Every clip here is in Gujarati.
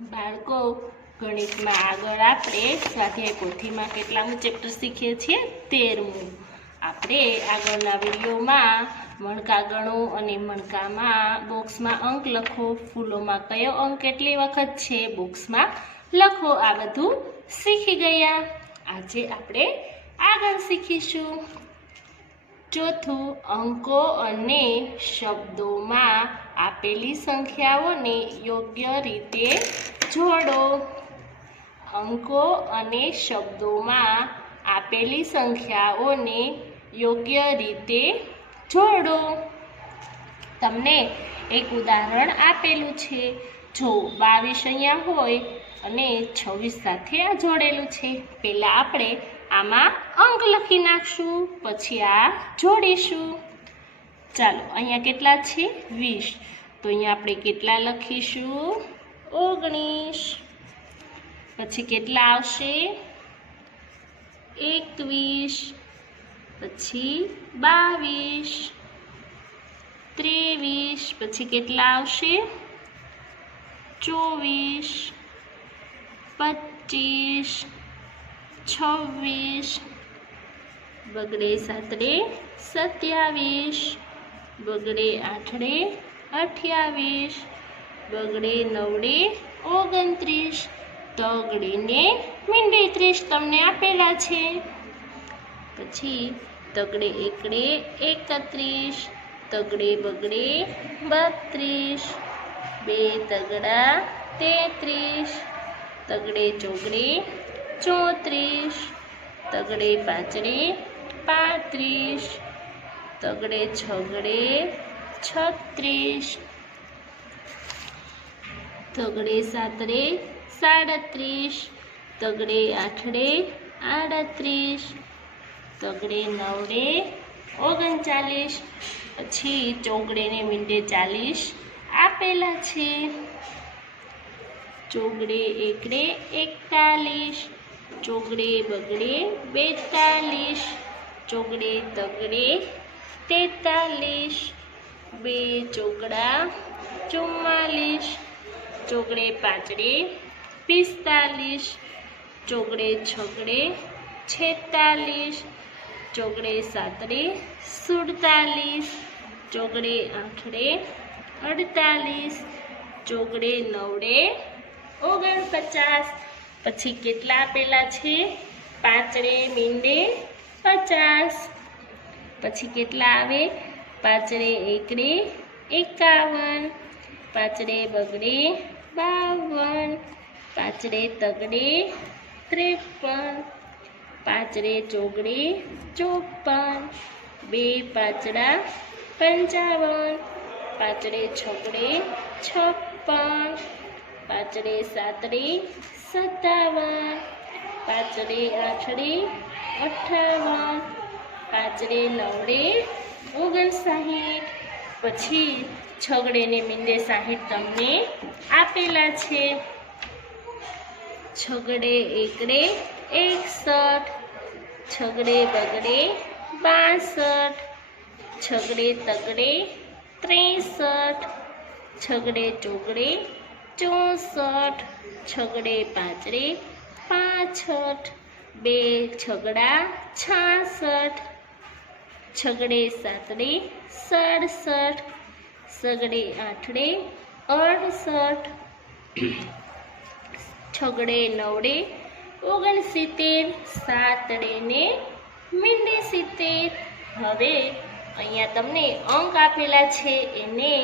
બાળકો, ગણિતમાં આગળ આપણે સ્વાધ્યાય પોથીમાં કેટલામું ચેપ્ટર શીખીએ છીએ? 13મું. આપણે આગળના વિડીયોમાં મણકા ગણો અને મણકામાં બોક્સમાં અંક લખો, ફૂલોમાં કયો અંક કેટલી વખત છે બોક્સમાં લખો, આ બધું શીખી ગયા. આજે આપણે આગળ શીખીશું. ચોથું, અંકો અને શબ્દોમાં આપેલી સંખ્યાઓને યોગ્ય રીતે જોડો. અંકો અને શબ્દોમાં આપેલી સંખ્યાઓને યોગ્ય રીતે જોડો. તમને એક ઉદાહરણ આપેલું છે. જો 22 અહીંયા હોય અને 26 સાથે આ જોડેલું છે. પહેલાં આપણે આમાં અંક લખી નાખશું, પછી આ જોડીશું. ચાલો, અહીંયા કેટલા છે? 20. તો અહીંયા આપણે કેટલા લખીશું? 19. પછી કેટલા આવશે? 21. પછી 22, 23. પછી કેટલા આવશે? 24, 25, 26. બગડે સાતડે 27, બગડે આઠડે 28, બગડે નવડે 29, તગડે ને મીંડે 30 તમને આપેલા છે. પછી તગડે એકડે 31, તગડે બગડે 32, બે તગડા 33, તગડે ચોગડે 34, તગડે પાંચડે 35, તગડે છગડે 36, તગડે સાતડે 37, તગડે આઠડે 38, તગડે નવડે 39. પછી ચોગડે ને મીંડે 40 આપેલા છે. ચોગડે એકડે 41, ચોગડે બગડે 42, ચોગડે તગડે 43, બે ચોગડા 44, ચોગડે પાંચડે 45, ચોગડે છગડે 46, ચોગડે સાતડે 47, ચોગડે આઠડે 48, ચોગડે નવડે 49. પછી કેટલા આપેલા છે? પાંચડે મીંડે 50. પછી કેટલા આવે? પાંચડે એકડે 51, પાંચડે બગડે 52, પાંચડે તગડે 53, પાંચડે ચોગડે 54, બે પાંચડા 55, પાંચડે છગડે 56, પાંચડે સાતડે 57, પાંચડે આઠડે 58, પાંચડે નવડે 59. પછી છગડે ને મીંડે 60 તમને આપેલા છે. છગડે એકડે 61, છગડે બગડે 62, છગડે તગડે 63, છગડે ચોગડે 64, છગડે પાંચડે 65, બે છગડા 66, છગડે સાતડે 67, સગડે આઠડે 68, છગડે નવડે 69, સાતડે ને મીંડે 70. હવે અહીંયા તમને અંક આપેલા છે, એને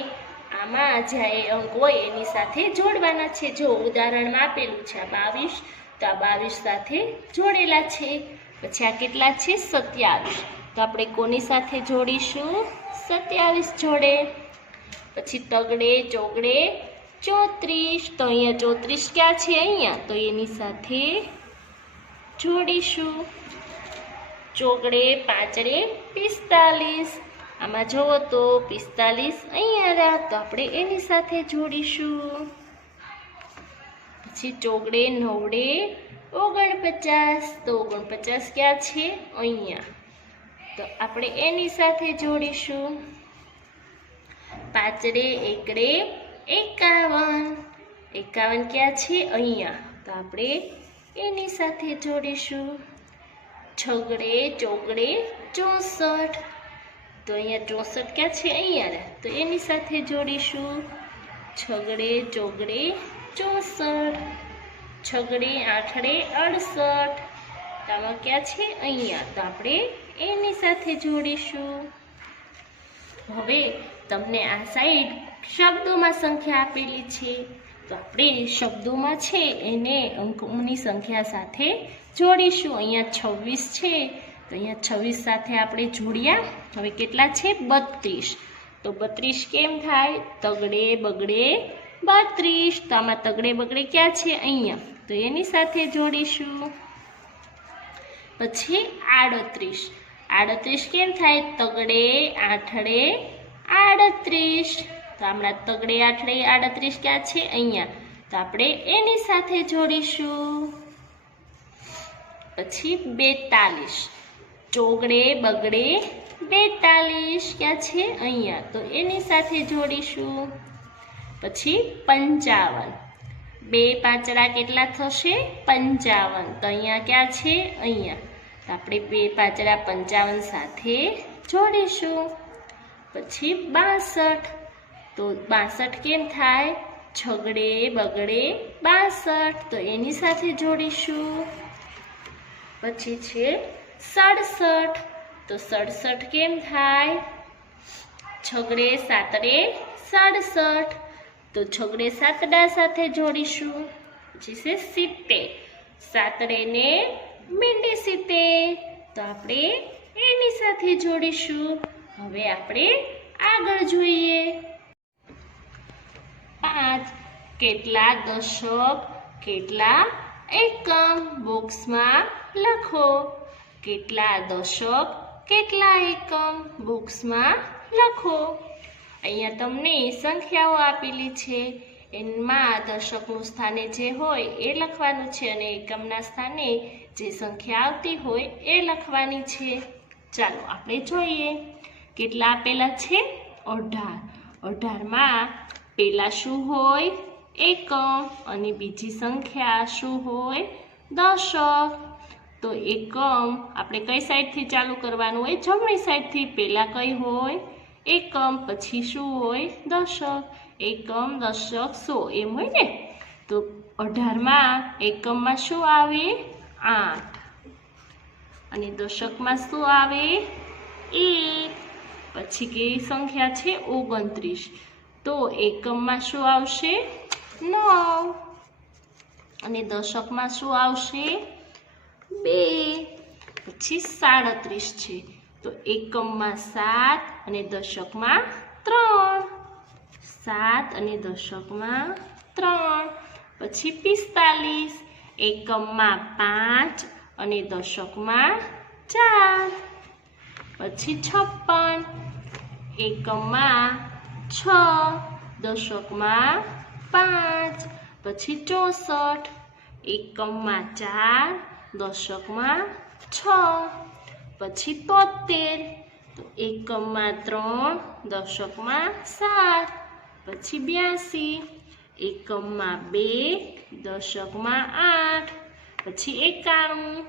આમાં જ્યાં અંક હોય એની સાથે જોડવાના છે. જો ઉદાહરણમાં આપેલું છે આ 22, તો આ 22 સાથે જોડેલા છે. પછી આ કેટલા છે? 27. તો આપણે કોની સાથે જોડીશું? 27 જોડે. પછી તગડે ચોગડે 34, તો અહીંયા 34 ક્યાં છે? અહીંયા, તો એની સાથે જોડીશું. ચોગડે પાંચડે 45, આમાં જુઓ તો 45 અહીંયા રહ્યા, તો આપણે એની સાથે જોડીશું. પછી ચોગડે નવડે 49, તો 49 ક્યાં છે? અહીંયા, તો આપણે એની સાથે જોડીશું. પાંચડે એકડે 51, 51 ક્યાં છે? અહીંયા. તો આપણે એની સાથે જોડીશું. છગડે ચોગડે 64. તો અહીંયા 64 ક્યાં છે? અહીંયા. તો એની સાથે જોડીશું. છગડે ચોગડે 64. છગડે આઠડે 68. આમાં ક્યાં છે? અહીંયા. તો આપણે એની સાથે જોડીશું. હવે તમને આ સાઈડ શબ્દોમાં સંખ્યા આપેલી છે, તો આપણે શબ્દોમાં છે એને અંકોની સંખ્યા સાથે જોડીશું. અહીંયા 26 છે, તો અહીંયા 26 સાથે આપણે જોડ્યા. હવે કેટલા છે? 32. તો 32 કેમ થાય? તગડે બગડે 32. તો આમાં તગડે બગડે ક્યાં છે? અહીંયા. તો એની સાથે જોડીશું. પછી 38. 38 કેમ થાય? તગડે આઠડે 38. તો હમણાં તગડે આઠડે 38 ક્યાં છે? અહીંયા. તો આપણે એની સાથે જોડીશું. પછી 42. ચોગડે બગડે 42 ક્યાં છે? અહીંયા. તો એની સાથે જોડીશું. પછી 55. 2 પાંચડા કેટલા થશે? 55. તો અહીંયા ક્યાં છે? અહીંયા. તો આપણે 2 પાંચડા 55 સાથે જોડીશું. પછી 62. તો 62 કેમ થાય? છગડે બગડે 62. તો એની સાથે જોડીશું. પછી છે 67. તો 67 કેમ થાય? છગડે સાતડે 67. તો છગડે સાતડા સાથે જોડીશું. પછી છે 70. સાતડે ને મીંડે 70. તો આપણે એની સાથે જોડીશું. હવે આપણે આગળ જોઈએ. 5. કેટલા દશક કેટલા એકમ? બોક્સમાં લખો. કેટલા દશક કેટલા એકમ? બોક્સમાં લખો. અહીંયા તમને સંખ્યાઓ આપેલી છે, એમાં દશકનું સ્થાને જે હોય એ લખવાનું છે અને એકમના સ્થાને જે સંખ્યા આવતી હોય એ લખવાની છે. ચાલો આપણે જોઈએ. કેટલા આપેલા છે? 18. 18માં પહેલા શું હોય? એકમ. અને બીજી સંખ્યા શું હોય? દશક. તો એકમ આપણે કઈ સાઈડથી ચાલુ કરવાનું હોય? જમણી સાઈડથી. પહેલા કઈ હોય? એકમ. પછી શું હોય? દશક. એકમ દશક 100 એમ હોય ને. તો 18માં એકમમાં શું આવે? 8. અને દશકમાં શું આવે? 1. પછી કેવી સંખ્યા છે? 29. તો એકમમાં શું આવશે? 9. અને દશકમાં શું આવશે? 2. પછી 37 છે. તો એકમમાં 7 અને દશકમાં 3. 7 અને દશકમાં 3. પછી 45. એકમમાં 5 અને દશકમાં 4. પછી 56. એકમમાં 6, દશકમાં 5. પછી 64. એકમમાં 4, દશકમાં 6. પછી 73. તો એકમમાં 3, દશકમાં 7. પછી 82. એકમમાં 2, દશકમાં 8. પછી 91.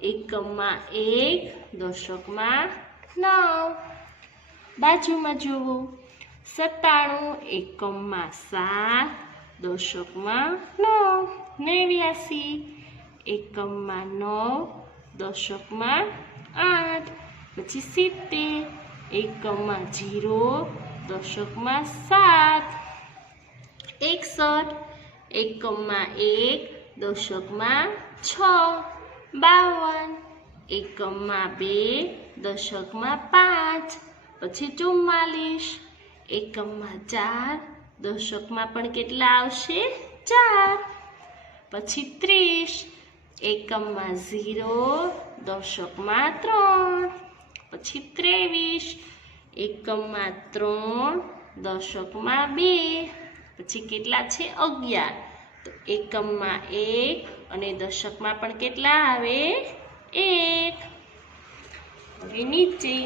એકમમાં 1, દશકમાં 9. બાજુમાં જુઓ. 97. એકમમાં 7, દશકમાં 9. 89. એકમમાં 9, દશકમાં 8. પછી 70. એકમમાં 0, દશકમાં 7. 61. એકમમાં 1, દશકમાં 6. 52. એકમમાં 2, દશકમાં 5. પછી 44. એકમમાં 4, દશકમાં પણ કેટલા આવશે? 4. પછી 30. એકમમાં 0, દશકમાં 3. પછી 23. એકમમાં 3, દશકમાં 2. પછી કેટલા છે? 11. તો એકમમાં 1 અને દશકમાં પણ કેટલા આવે? 1. હવે નીચે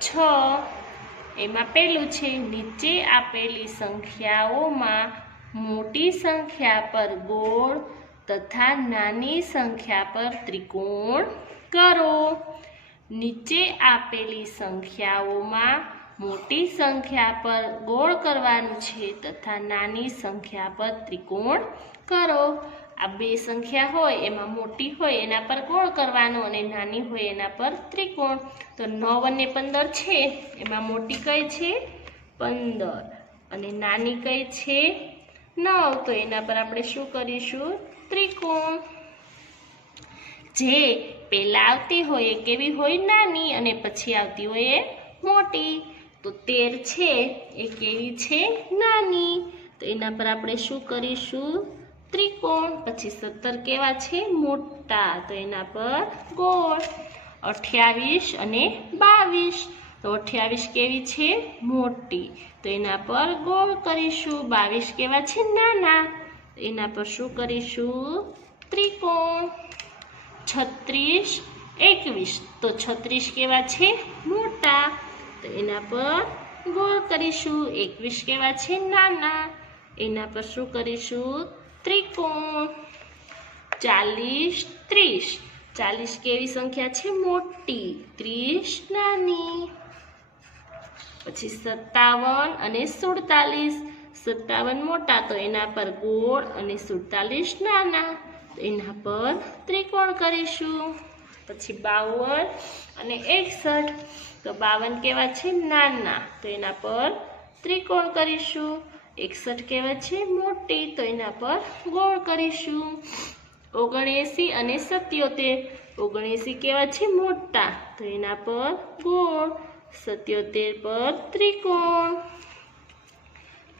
6. એમાં પહેલું છે નીચે આપેલી સંખ્યાઓમાં મોટી સંખ્યા પર ગોળ તથા નાની સંખ્યા પર ત્રિકોણ કરો। નીચે આપેલી સંખ્યાઓમાં મોટી સંખ્યા પર ગોળ કરવાનું છે તથા નાની સંખ્યા પર ત્રિકોણ કરો। આ બે સંખ્યા હોય એમાં મોટી હોય એના પર ગોળ કરવાનો અને નાની હોય એના પર ત્રિકોણ। તો 9 અને 15 છે એમાં મોટી કઈ છે 15 અને નાની કઈ છે 9, તો એના પર આપણે શું કરીશું ત્રિકોણ। જે પહેલા આવતી હોય એ કેવી હોય નાની અને પછી આવતી હોય એ મોટી। તો 13 છે એ કેવી છે નાની, તો એના પર આપણે શું કરીશું ત્રિકોણ। પછી 17 કેવા છે મોટા, તો એના પર ગોળ। 28 અને 22, તો 28 કેવી છે મોટી, તો એના પર ગોળ કરીશું। 22 કેવા છે નાના, તો એના પર શું કરીશું ત્રિકોણ। 36 21, તો 36 કેવા છે મોટા, તો એના પર ગોળ કરીશું। 21 કેવા છે નાના, એના પર શું કરીશું ત્રિકોણ। 40 30, 40 કેવી સંખ્યા છે મોટી, 30 નાની। પછી 57 અને 47, 57 મોટા, તો એના પર ગોળ અને 47 નાના, તો એના પર ત્રિકોણ કરીશું। પછી 52 અને 61, તો 52 કેવા છે નાના, તો એના પર ત્રિકોણ કરીશું। 61 કેવા છે મોટી, તો એના પર ગોળ કરીશું। 79 અને 77, 79 કેવા છે મોટા, તો એના પર ગોળ, 77 પર ત્રિકોણ।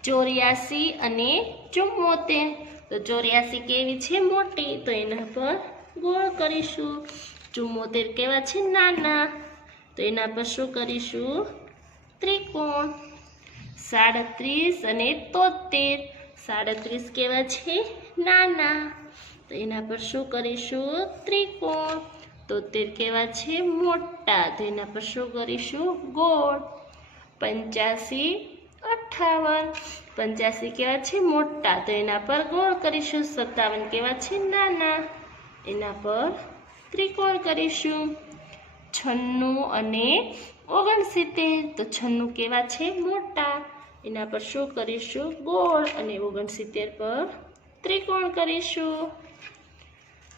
84 અને 74, તો 84 કેવી છે મોટી, તો એના પર ગોળ કરીશું। 74 કેવા છે નાના, તો એના પર શું કરીશું ત્રિકોણ। 37 અને 73, 37 કેવા છે નાના, તો એના પર શું કરીશું ત્રિકોણ। 73 કેવા છે મોટા, તો એના પર શું કરીશું ગોળ। 85 58, 85 કેવા છે મોટા, તો એના પર ગોળ કરીશું। 57 કેવા છે નાના, એના પર ત્રિકોણ કરીશું। 96 અને 69, તો 96 કેવા છે મોટા, એના પર શું કરીશું ગોળ અને 69 પર ત્રિકોણ કરીશું।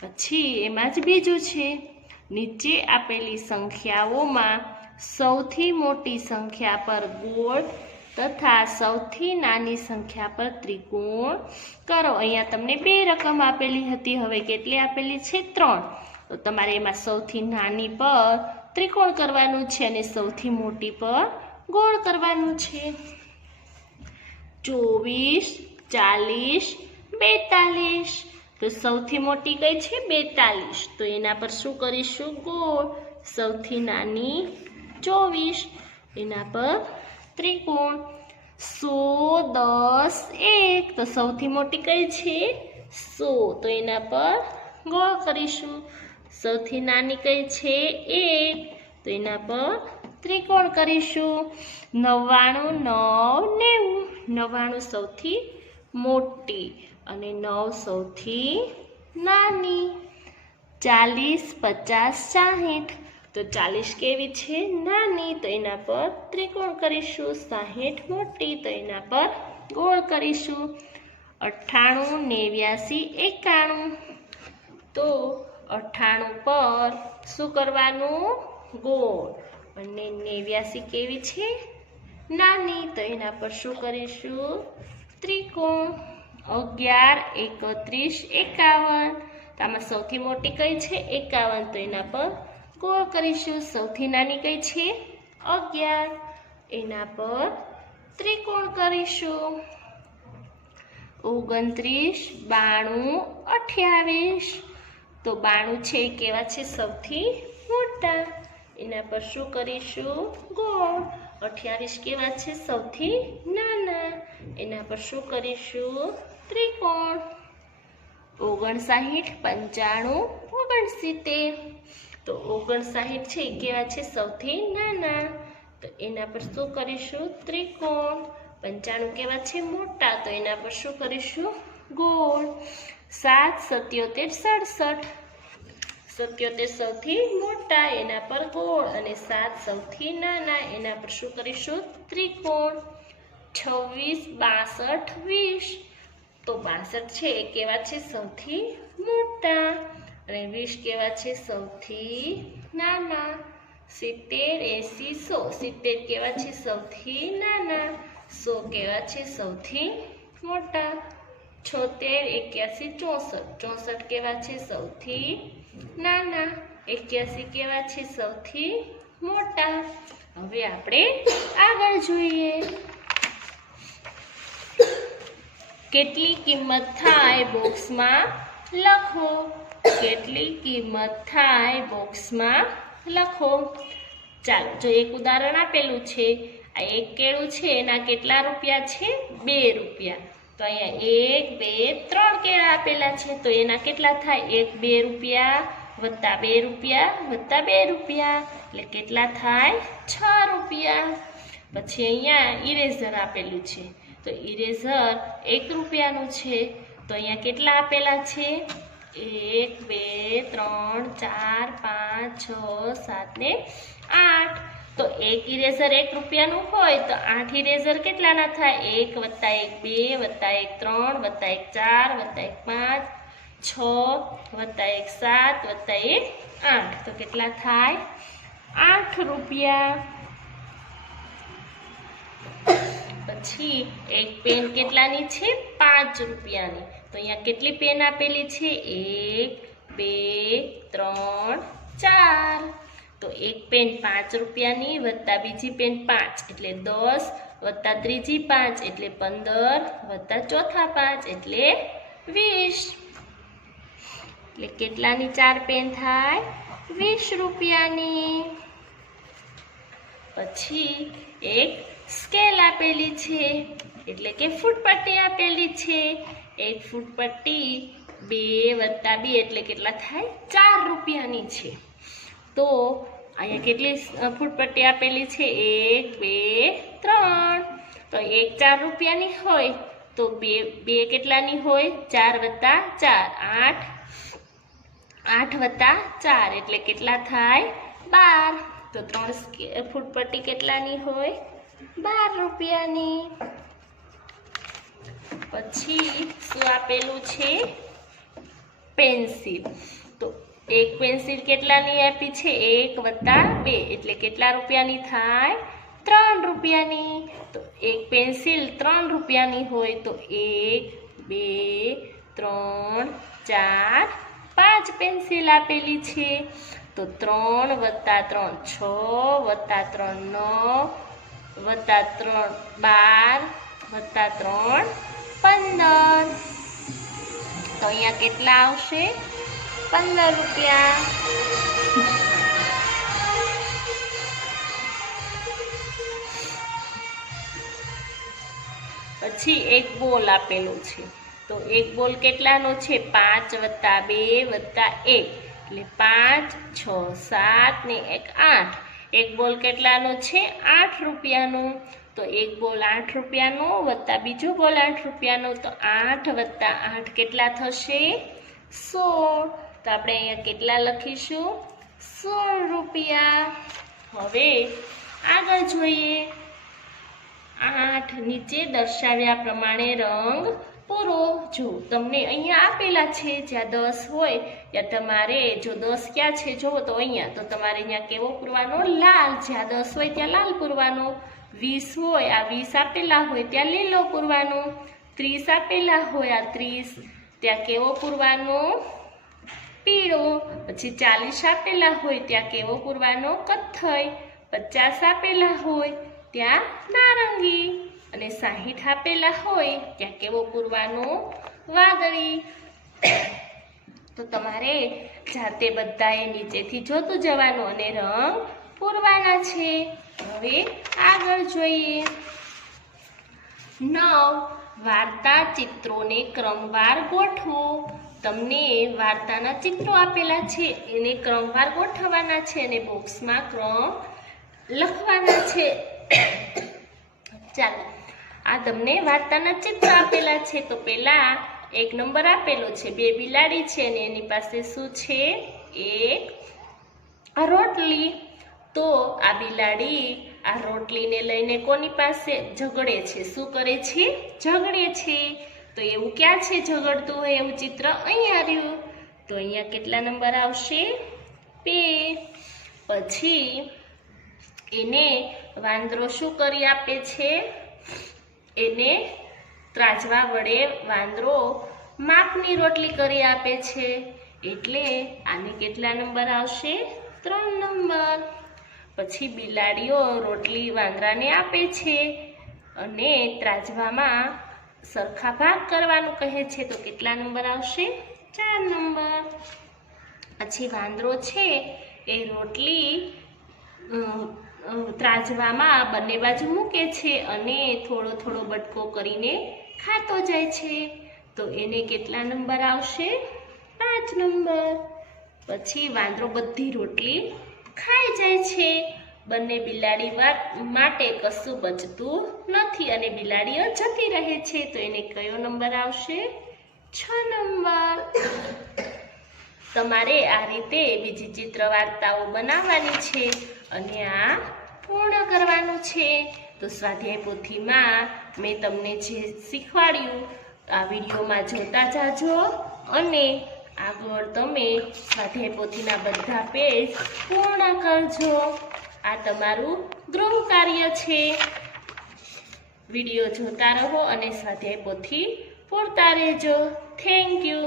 પછી એમાં જ બીજું છે, નીચે આપેલી સંખ્યાઓમાં સૌથી મોટી સંખ્યા પર ગોળ તથા સૌથી નાની સંખ્યા પર ત્રિકોણ કરો। અહીંયા તમને 2 રકમ આપેલી હતી, હવે કેટલી આપેલી છે 3, તો તમારે એમાં સૌથી નાની પર ત્રિકોણ કરવાનું છે અને સૌથી મોટી પર ગોળ કરવાનું છે। 24 40 42, તો સૌથી મોટી કઈ છે 42, તો એના પર શું કરીશું ગોળ। સૌથી નાની 24, એના પર ત્રિકોણ। 100 10 1, તો સૌથી મોટી કઈ છે 100, તો એના પર ગોળ કરીશું। સૌથી નાની કઈ છે 1, તો એના પર ત્રિકોણ કરીશું। 99 9 90, 99 સૌથી મોટી અને 9 સૌથી નાની। 40 50 60, તો 40 કેવી છે નાની, તો એના પર ત્રિકોણ કરીશું। 60 મોટી, તો એના પર ગોળ કરીશું। 98 89 91, તો 98 પર શું કરવાનું ગોળ અને 89 કેવી છે નાની, તો એના પર શું કરીશું ત્રિકોણ। 11 31 51, તો આમાં સૌથી મોટી કઈ છે 51, તો એના પર ગોળ કરીશું। સૌથી નાની કઈ છે 11, એના પર ત્રિકોણ કરીશું। 29 92 28, તો 92 છે એ કેવા છે સૌથી મોટા, એના પર શું કરીશું ગોળ। 28 કેવા છે સૌથી નાના, એના પર શું કરીશું ત્રિકોણ। 59 95 69, તો 59 છે એ કેવા છે સૌથી નાના, તો એના પર શું કરીશું ત્રિકોણ। 95 કેવા છે? મોટા. તો એના પર શું કરીશું? ગોળ. 7 77 67. 77 સૌથી મોટા, એના પર ગોળ. અને 7 સૌથી નાના, એના પર શું કરીશું? ત્રિકોણ. 26 62 20. તો 62 છે એ કેવા છે? સૌથી મોટા. અને 20 કેવા છે? સૌથી નાના. 70 80 100. 70 કેવા છે? સૌથી નાના. 100 કેવા છે? સૌથી મોટા. 76 81 64. 64 કેવા છે? સૌથી નાના. 81 કેવા છે? સૌથી મોટા. હવે આપણે આગળ જોઈએ. કેટલી કિંમત થાય બોક્સમાં લખો. કેટલી કિંમત થાય બોક્સમાં લખો. ચાલો, જો એક ઉદાહરણ આપેલું છે. આ એક કેળું છે, એના કેટલા રૂપિયા છે? 2 રૂપિયા. તો અહીંયા 1 2 3 કેળા આપેલા છે, તો એના કેટલા થાય? 1 2 રૂપિયા વત્તા 2 રૂપિયા વત્તા 2 રૂપિયા, એટલે કેટલા થાય? 6 રૂપિયા. પછી અહીંયા ઇરેઝર આપેલું છે, તો ઇરેઝર 1 રૂપિયાનું છે. તો અહીંયા કેટલા આપેલા છે? 1 2 3 4 5 6 7 ને 8. તો એક ઇરેઝર 1 રૂપિયાનું હોય તો 8 ઇરેઝર કેટલાના થાય? 1 વત્તા 1 2 વત્તા 1 3 વત્તા 1 4 વત્તા 1 5 6 વત્તા 1 7 વત્તા 1 8. તો કેટલા થાય? 8 રૂપિયા. પછી એક પેન કેટલાની છે? 5 રૂપિયાની. તો અહીંયા કેટલી પેન આપેલી છે? 1 2 3 4. તો એક પેન 5 રૂપિયાની વત્તા બીજી પેન 5 એટલે 10 વત્તા ત્રીજી 5 એટલે 15 વત્તા ચોથા 5 એટલે 20. એટલે કેટલાની 4 પેન થાય? 20 રૂપિયાની. પછી એક સ્કેલ આપેલી છે, એટલે કે ફૂટપટ્ટી આપેલી છે. એક ફૂટપટ્ટી 2 વત્તા 2 એટલે કેટલા થાય? 4 રૂપિયાની છે. તો અહીંયા કેટલી ફૂટપટ્ટી આપેલી છે? 1 2 3. તો એક 4 રૂપિયાની હોય તો બે કેટલાની હોય? 4 વત્તા 4 8. 8 વત્તા 4 એટલે કેટલા થાય? 12. તો 3 ફૂટપટ્ટી કેટલાની હોય? 12 રૂપિયાની. પછી શું આપેલું છે? પેન્સિલ. તો એક પેન્સિલ કેટલાની આપી છે? 1 વત્તા 2 એટલે કેટલા રૂપિયાની થાય? 3 રૂપિયાની. તો એક પેન્સિલ 3 રૂપિયાની હોય તો 1 2 3 4 5 પેન્સિલ આપેલી છે. તો 3 વત્તા 3 6 વત્તા 3 9 વત્તા 3 12 વત્તા 3 15. તો અહીંયા કેટલા આવશે? 15 રૂપિયા. પછી એક બોલ આપેલો છે, તો એક બોલ કેટલાનો છે? 5 વત્તા 2 વત્તા 1 એટલે 5 6 7 ને 1 8. એક બોલ કેટલાનો છે? 8 રૂપિયાનો. તો એક બોલ 8 રૂપિયાનો વત્તા બીજો બોલ 8 રૂપિયાનો, તો 8 વત્તા 8 કેટલા થશે? 16. તો આપણે અહીંયા કેટલા લખીશું? 16 રૂપિયા. હવે આગળ જોઈએ. 8 નીચે દર્શાવ્યા પ્રમાણે રંગ પૂરો. જો તમને અહીંયા આપેલા છે, જ્યાં 10 હોય ત્યાં તમારે, જો 10 ક્યાં છે જુઓ તો અહીંયા, તો તમારે અહીંયા કેવો પૂરવાનો? લાલ. જ્યાં 10 હોય ત્યાં લાલ પૂરવાનો. 20 હોય, આ 20 આપેલા હોય ત્યાં લીલો પૂરવાનો. 30 આપેલા હોય, આ 30 ત્યાં કેવો પૂરવાનો? પીળો. પછી 40 આપેલા હોય ત્યાં કેવો પૂરવાનો? કથ્થઈ. 50 આપેલા હોય ત્યાં નારંગી. અને 60 આપેલા હોય ત્યાં કેવો પૂરવાનો? વાદળી. તો તમારે જાતે બધાએ નીચેથી જોતું જવાનું અને રંગ પૂરવાના છે. હવે આગળ જોઈએ. 9 વાર્તા ચિત્રોને ક્રમવાર ગોઠવો. તમને વાર્તાના ચિત્રો આપેલા છે, એને ક્રમવાર ગોઠવવાના છે અને બોક્સમાં ક્રમ લખવાના છે. ચાલો આ તમને વાર્તાના ચિત્ર આપેલા છે. તો પહેલા 1 નંબર આપેલો છે, 2 બિલાડી છે અને એની પાસે શું છે? એક રોટલી. તો આ બિલાડી આ રોટલીને લઈને કોની પાસે ઝઘડે છે? શું કરે છે? ઝઘડે છે. તો એવું ક્યાં છે ઝઘડતું હોય એવું ચિત્ર? અહીંયા રહ્યું. તો અહીંયા કેટલા નંબર આવશે? 2. પછી એને વાંદરો શું કરી આપે છે? એને ત્રાજવા વડે વાંદરો માપની રોટલી કરી આપે છે. એટલે આને કેટલા નંબર આવશે? 3 નંબર. પછી બિલાડીઓ રોટલી વાંદરાને આપે છે અને ત્રાજવામાં સરખા ભાગ કરવાનું કહે છે. તો કેટલા નંબર આવશે? 4 નંબર. પછી વાંદરો છે એ રોટલી ત્રાજવામાં બંને બાજુ મૂકે છે અને થોડો થોડો બટકો કરીને ખાતો જાય છે. તો એને કેટલા નંબર આવશે? 5 નંબર. પછી વાંદરો બધી રોટલી ખાઈ જાય છે. બંને બિલાડી માટે કશું બચતું નથી અને બિલાડીઓ જતી રહે છે. તો એને કયો નંબર આવશે? 6 નંબર. તમારે આ રીતે બીજી ચિત્ર વાર્તાઓ બનાવવાની છે અને આ પૂર્ણ કરવાનું છે. તો સ્વાધ્યાય પોથીમાં મેં તમને જે શીખવાડ્યું આ વિડીયોમાં જોતા જાજો અને આગળ તમે સ્વાધ્યાય પોથીના બધા પેજ પૂર્ણ કરજો. આ તમારું ગૃહ કાર્ય છે. વિડીયો જોતા રહો અને સ્વાધ્યાય પોથી પૂરતા રહેજો. Thank you.